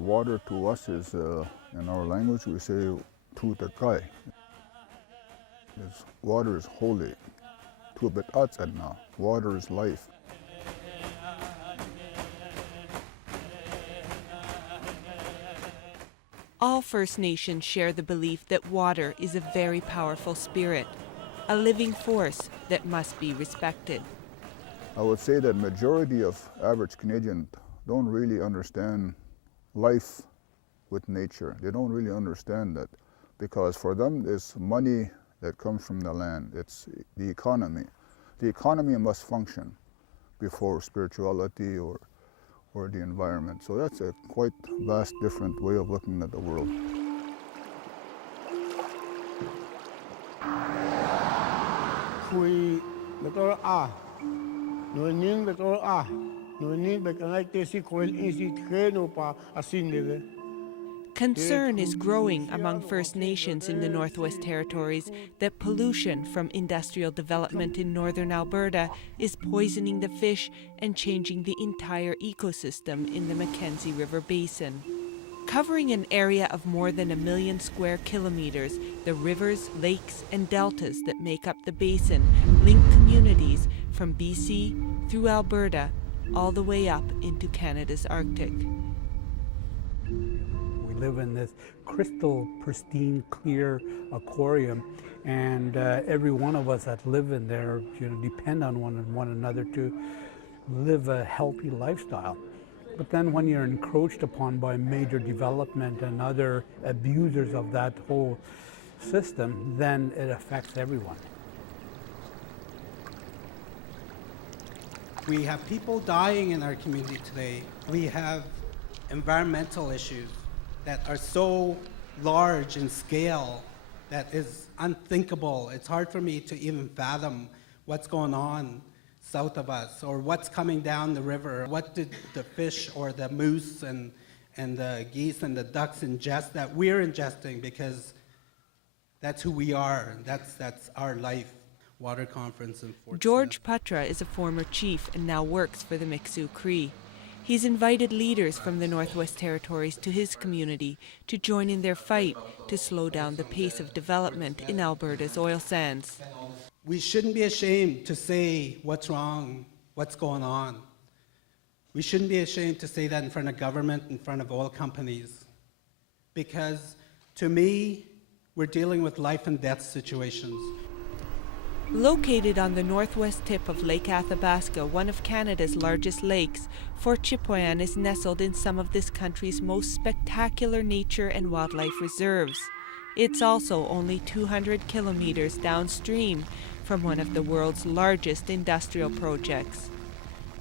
Water to us is, in our language, we say "tutatay." Water is holy. Tubitatsadna. Water is life. All First Nations share the belief that water is a very powerful spirit, a living force that must be respected. I would say that majority of average Canadians don't really understand life with nature. They don't really understand that, because for them it's money that comes from the land. It's the economy. The economy must function before spirituality or the environment. So that's a quite vast different way of looking at the world. Concern is growing among First Nations in the Northwest Territories that pollution from industrial development in northern Alberta is poisoning the fish and changing the entire ecosystem in the Mackenzie River Basin. Covering an area of more than 1 million square kilometers, the rivers, lakes, and deltas that make up the basin link communities from BC through Alberta all the way up into Canada's Arctic. Live in this crystal pristine clear aquarium, and every one of us that live in there depend on one another to live a healthy lifestyle. But then when you're encroached upon by major development and other abusers of that whole system, then it affects everyone. We have people dying in our community today. We have environmental issues that are so large in scale that is unthinkable. It's hard for me to even fathom what's going on south of us, or what's coming down the river. What did the fish or the moose and the geese and the ducks ingest that we're ingesting, because that's who we are, and that's our life. Water conference in Fort George Putra is a former chief and now works for the Miksou Cree. He's invited leaders from the Northwest Territories to his community to join in their fight to slow down the pace of development in Alberta's oil sands. We shouldn't be ashamed to say what's wrong, what's going on. We shouldn't be ashamed to say that in front of government, in front of oil companies. Because to me, we're dealing with life and death situations. Located on the northwest tip of Lake Athabasca, one of Canada's largest lakes, Fort Chipwyan is nestled in some of this country's most spectacular nature and wildlife reserves. It's also only 200 kilometers downstream from one of the world's largest industrial projects.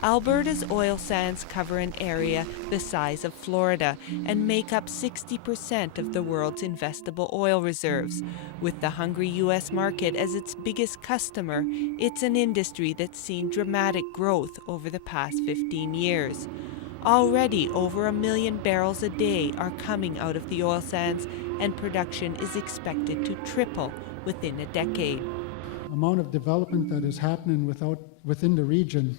Alberta's oil sands cover an area the size of Florida and make up 60% of the world's investable oil reserves. With the hungry U.S. market as its biggest customer, it's an industry that's seen dramatic growth over the past 15 years. Already over 1 million barrels a day are coming out of the oil sands, and production is expected to triple within a decade. The amount of development that is happening within the region,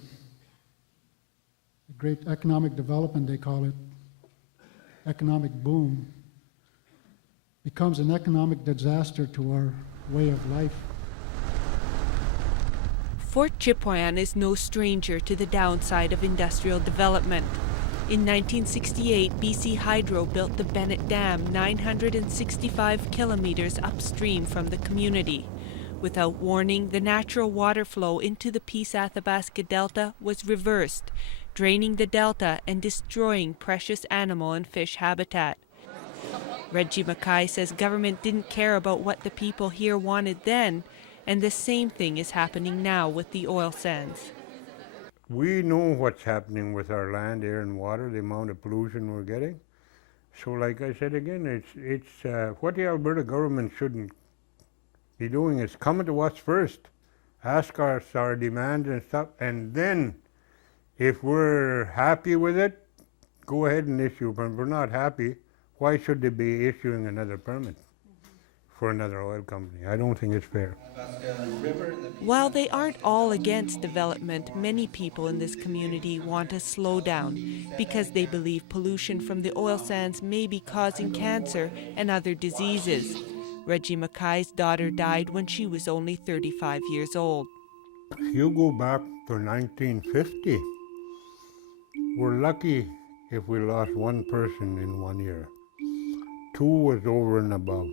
great economic development, they call it, economic boom, becomes an economic disaster to our way of life. Fort Chipwyan is no stranger to the downside of industrial development. In 1968, BC Hydro built the Bennett Dam 965 kilometers upstream from the community. Without warning, the natural water flow into the Peace Athabasca Delta was reversed, draining the delta and destroying precious animal and fish habitat. Reggie Mackay says government didn't care about what the people here wanted then, and the same thing is happening now with the oil sands. We know what's happening with our land, air, and water, the amount of pollution we're getting. So like I said again, it's what the Alberta government shouldn't be doing is coming to us first, ask us our demands and stuff, and then if we're happy with it, go ahead and issue. But if we're not happy, why should they be issuing another permit for another oil company. I don't think it's fair. While they aren't all against development, many people in this community want a slowdown because they believe pollution from the oil sands may be causing cancer and other diseases. Reggie Mackay's daughter died when she was only 35 years old. If you go back to 1950, we're lucky if we lost one person in 1 year. 2 was over and above.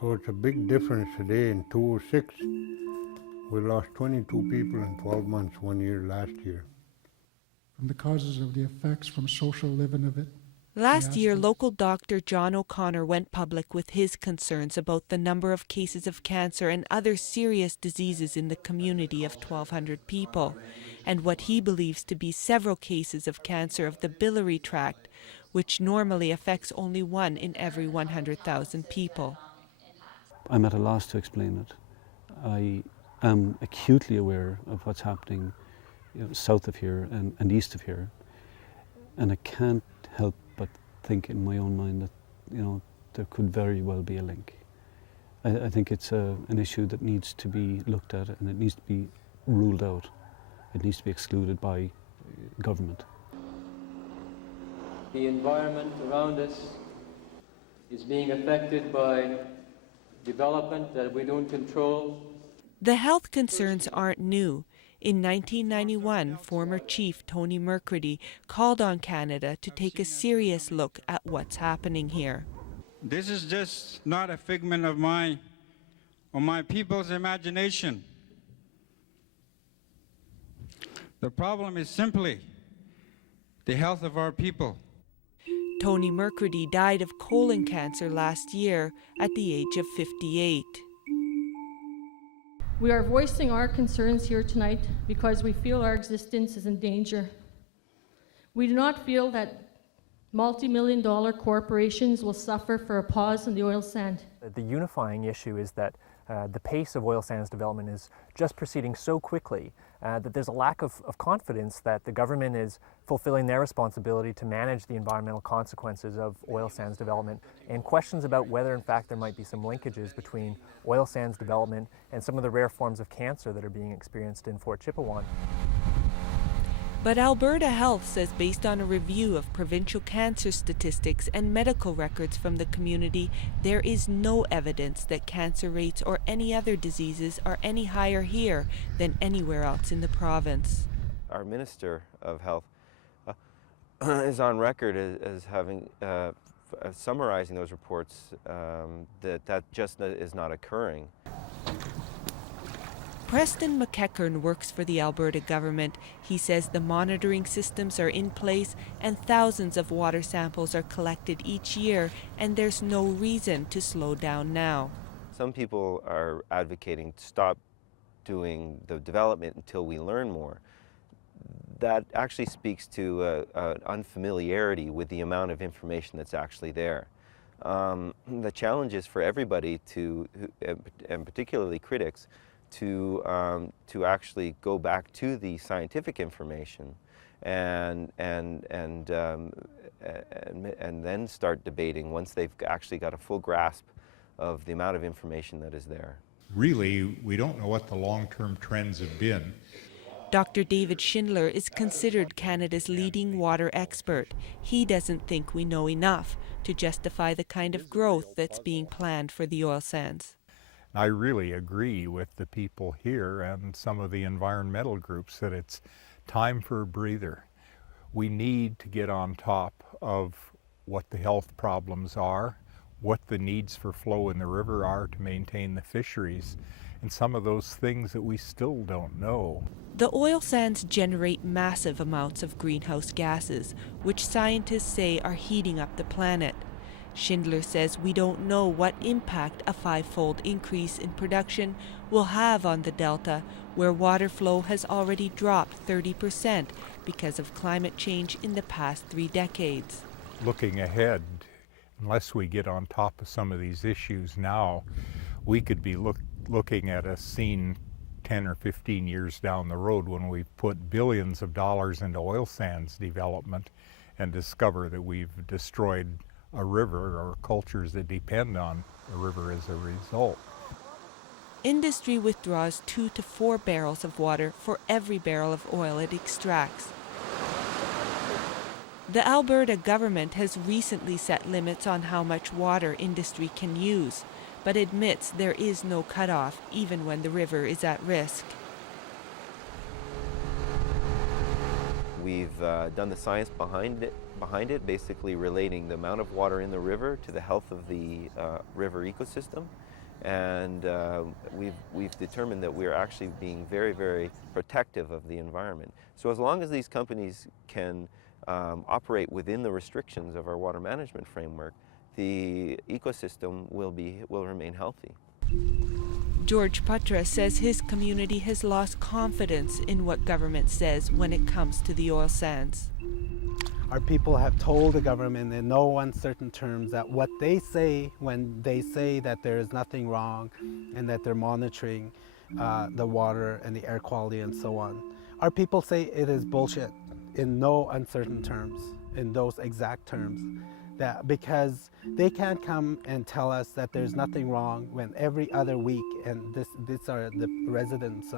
So it's a big difference today. In 2006, we lost 22 people in 12 months 1 year last year. From the causes of the effects from social living of it. Last year, local doctor John O'Connor went public with his concerns about the number of cases of cancer and other serious diseases in the community of 1,200 people, and what he believes to be several cases of cancer of the biliary tract, which normally affects only 1 in every 100,000 people. I'm at a loss to explain it. I am acutely aware of what's happening south of here and east of here, and I can't help but think in my own mind that there could very well be a link. I think it's an issue that needs to be looked at, and it needs to be ruled out. It needs to be excluded by government. The environment around us is being affected by development that we don't control. The health concerns aren't new. In 1991, former Chief Tony McCurdy called on Canada to take a serious look at what's happening here. This is just not a figment of my people's imagination. The problem is simply the health of our people. Tony McCurdy died of colon cancer last year at the age of 58. We are voicing our concerns here tonight because we feel our existence is in danger. We do not feel that multi-million-dollar corporations will suffer for a pause in the oil sand. The unifying issue is that the pace of oil sands development is just proceeding so quickly that there's a lack of confidence that the government is fulfilling their responsibility to manage the environmental consequences of oil sands development, and questions about whether in fact there might be some linkages between oil sands development and some of the rare forms of cancer that are being experienced in Fort Chipwyan. But Alberta Health says, based on a review of provincial cancer statistics and medical records from the community, there is no evidence that cancer rates or any other diseases are any higher here than anywhere else in the province. Our Minister of Health is on record as having summarizing those reports that just is not occurring. Preston McEachern works for the Alberta government. He says the monitoring systems are in place and thousands of water samples are collected each year, and there's no reason to slow down now. Some people are advocating to stop doing the development until we learn more. That actually speaks to an unfamiliarity with the amount of information that's actually there. The challenge is for everybody and particularly critics, to actually go back to the scientific information and then start debating once they've actually got a full grasp of the amount of information that is there. Really, we don't know what the long-term trends have been. Dr. David Schindler is considered Canada's leading water expert. He doesn't think we know enough to justify the kind of growth that's being planned for the oil sands. I really agree with the people here and some of the environmental groups that it's time for a breather. We need to get on top of what the health problems are, what the needs for flow in the river are to maintain the fisheries, and some of those things that we still don't know. The oil sands generate massive amounts of greenhouse gases, which scientists say are heating up the planet. Schindler says we don't know what impact a 5-fold increase in production will have on the Delta, where water flow has already dropped 30% because of climate change in the past 3 decades. Looking ahead, unless we get on top of some of these issues now, we could be looking at a scene 10 or 15 years down the road when we've put billions of dollars into oil sands development and discover that we've destroyed a river or cultures that depend on a river as a result. Industry withdraws 2 to 4 barrels of water for every barrel of oil it extracts. The Alberta government has recently set limits on how much water industry can use, but admits there is no cutoff even when the river is at risk. We've done the science behind it, basically relating the amount of water in the river to the health of the river ecosystem. And we've determined that we're actually being very, very protective of the environment. So as long as these companies can operate within the restrictions of our water management framework, the ecosystem will remain healthy. George Hunt-Poitras says his community has lost confidence in what government says when it comes to the oil sands. Our people have told the government in no uncertain terms that what they say when they say that there is nothing wrong and that they're monitoring the water and the air quality and so on. Our people say it is bullshit in no uncertain terms, in those exact terms. That because they can't come and tell us that there's nothing wrong when every other week, and these are the residents'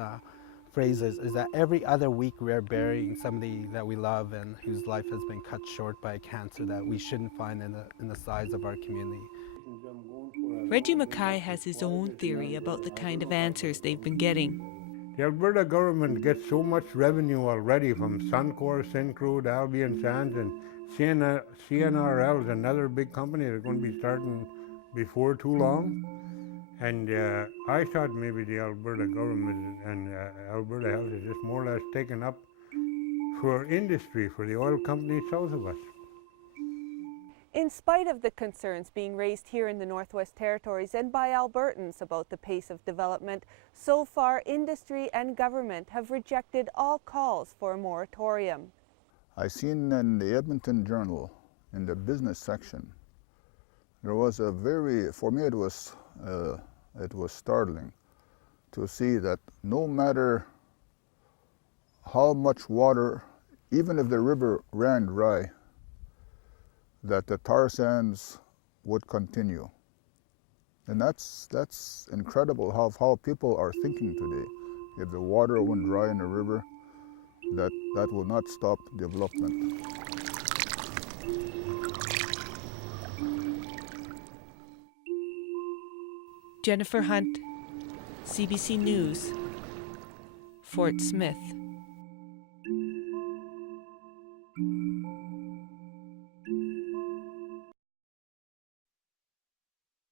phrases, is that every other week we're burying somebody that we love and whose life has been cut short by a cancer that we shouldn't find in the size of our community. Reggie Mackay has his own theory about the kind of answers they've been getting. The Alberta government gets so much revenue already from Suncor, Syncrude, Albion Sands, and CNRL is another big company that's going to be starting before too long. And I thought maybe the Alberta government and Alberta Health is just more or less taken up for industry, for the oil companies south of us. In spite of the concerns being raised here in the Northwest Territories and by Albertans about the pace of development, so far industry and government have rejected all calls for a moratorium. I seen in the Edmonton Journal, in the business section, there was for me it was startling to see that no matter how much water, even if the river ran dry, that the tar sands would continue. And that's incredible how people are thinking today. If the water went dry in the river, that will not stop development. Jennifer Hunt, CBC News, Fort Smith.